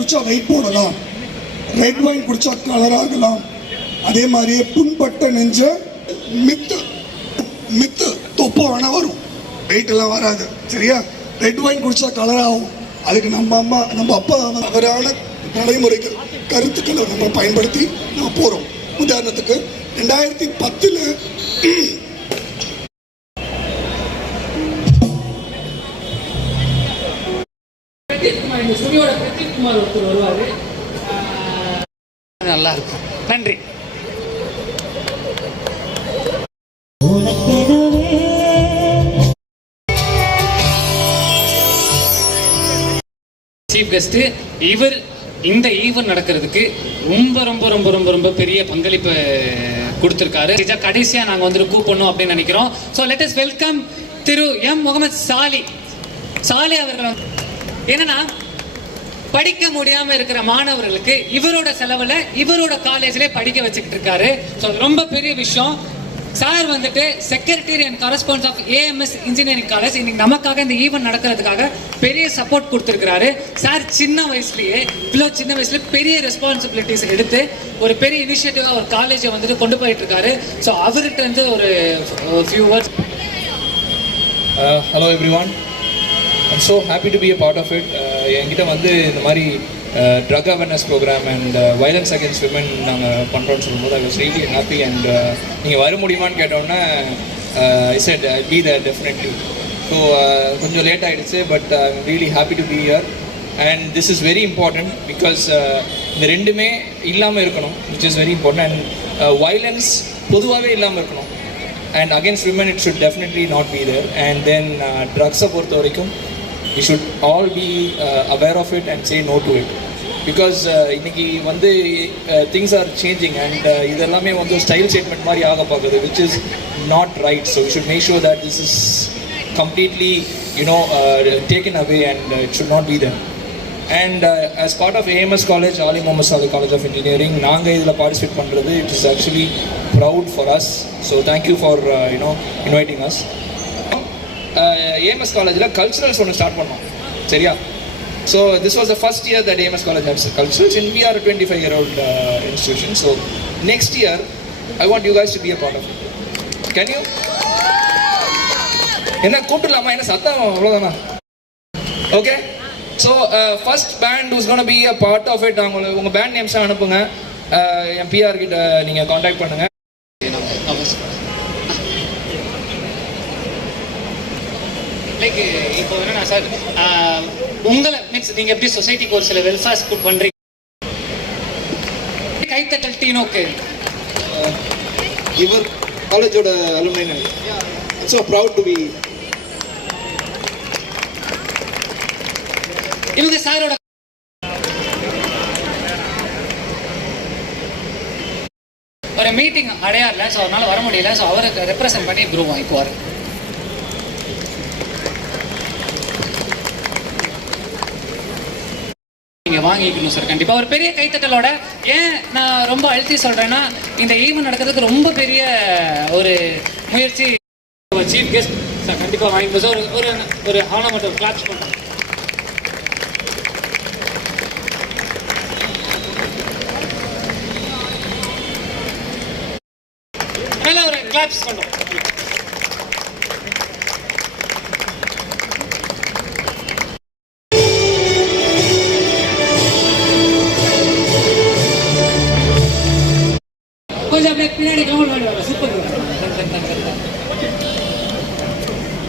குடிச்சா வெயிட் போடலாம், red wine குடிச்சா கலர் ஆகலாம், அதே மாதிரியே புண்பட்ட நெஞ்ச மித்து மித்து தொப்பை வேணா வரும், வெயிட் எல்லாம் வராது. சரியா? ரெட் வைன் குடிச்சா கலர் ஆகும். அதுக்கு நம்ம அப்பா அவரான நடைமுறைகள் கருத்துக்களை நம்ம பயன்படுத்தி நம்ம போறோம். உதாரணத்துக்கு 2010 நல்லா இருக்கும். நன்றி. சீஃப் கெஸ்ட் இவர் இந்த ஈவென்ட் நடக்கிறதுக்கு ரொம்ப ரொம்ப ரொம்ப ரொம்ப ரொம்ப பெரிய பங்களிப்பு கொடுத்துருக்காரு. கடைசியாக நாங்கள் வந்துட்டு கூப்பிடணும் அப்படின்னு நினைக்கிறோம். ஸோ லெட் அஸ் வெல்கம் திரு எம் முகமது சாலி. சாலி அவர்கள் என்னன்னா, படிக்க முடியாம இருக்கிற மாணவர்களுக்கு இவரோட செலவுல இவரோட காலேஜ்ல படிக்க வச்சுக்கிட்டு இருக்காரு. ஸோ ரொம்ப பெரிய விஷயம். சார் வந்துட்டு secretary and correspondent of AMS engineering college இன்னைக்கு நமக்காக இந்த ஈவென்ட் நடக்கிறதுக்காக பெரிய சப்போர்ட் கொடுத்துருக்காரு. சார் சின்ன வயசுல பெரிய ரெஸ்பான்சிபிலிட்டிஸ் எடுத்து ஒரு பெரிய இனிஷியேட்டிவா ஒரு காலேஜை வந்துட்டு கொண்டு போயிட்டு இருக்காரு. ஸோ அவர்கிட்ட இருந்து ஒரு few words. Hello everyone, I'm so happy to be a part of it. என்கிட்ட வந்து இந்த மாதிரி drug awareness programme and violence against women நாங்கள் பண்ணுறோன்னு சொல்லும்போது I was really happy. And நீங்கள் வர முடியுமான்னு கேட்டோன்னே I said I be there definitely. So கொஞ்சம் லேட் ஆகிடுச்சு, but I am really happy to be here. And this is very important because இந்த ரெண்டுமே இல்லாமல் இருக்கணும், which is very important. And violence பொதுவாகவே இல்லாமல் இருக்கணும். And against women it should definitely not be there. And then ட்ரக்ஸை பொறுத்த வரைக்கும் we should all be aware of it and say no to it, because இன்னைக்கு வந்து things are changing and இதெல்லாமே வந்து style statement மாதிரி ஆக பார்க்குது, which is not right. So we should make sure that this is completely taken away and it should not be there. And as part of AMS College, Ali Muhammad Saleh College of Engineering, நாங்கள் இதில் participate பண்ணுறது it is actually proud for us. So thank you for inviting us. AMS காலேஜில் culturals ஒன்று start பண்ணோம். சரியா? So this was the first year that AMS college has culturals and we are a 25-year-old institution. So next year I want you guys to be a part of it. Can you? என்ன கூப்பிடலாமா? என்ன சத்தம் அவ்வளோதானா? Okay. So first band who's going to be a part of it, உங்கள் band நேம்ஸாக அனுப்புங்க. என் PR கிட்ட நீங்கள் காண்டாக்ட் பண்ணுங்கள். லைக் இப்போ என்னன்னா சார், உங்களை மீன்ஸ் நீங்கள் எப்படி சொசைட்டிக்கு ஒரு சில வெல்ஃபேர்ஸ் பண்ணுறீங்க, கைத்தட்டல் டீனோக்கு இவர் காலேஜோட alumni. So proud to be. இவங்க சாரோட ஒரு மீட்டிங் அடையாறுல, ஸோ அதனால வர முடியல. ஸோ அவருக்கு ரெப்ரசன்ட் பண்ணி ப்ரூவ் வாங்கிக்குவார். நீங்கள் வாங்கிக்கணும் சார் கண்டிப்பாக ஒரு பெரிய கைத்தட்டலோட. ஏன் நான் ரொம்ப அழுத்தி சொல்கிறேன்னா, இந்த ஈவெண்ட் நடக்கிறதுக்கு ரொம்ப பெரிய ஒரு முயற்சி சீஃப் கெஸ்ட் சார் கண்டிப்பாக வாங்கிப்போம் சார். ஒரு ஒரு ஆவணம் மட்டும் கிளாப்ஸ் பண்ணுறோம். நல்லா ஒரு கிளாப்ஸ் பண்ணுறோம். கொஞ்சம் அப்படியே பின்னாடி கவனம் சூப்பர்.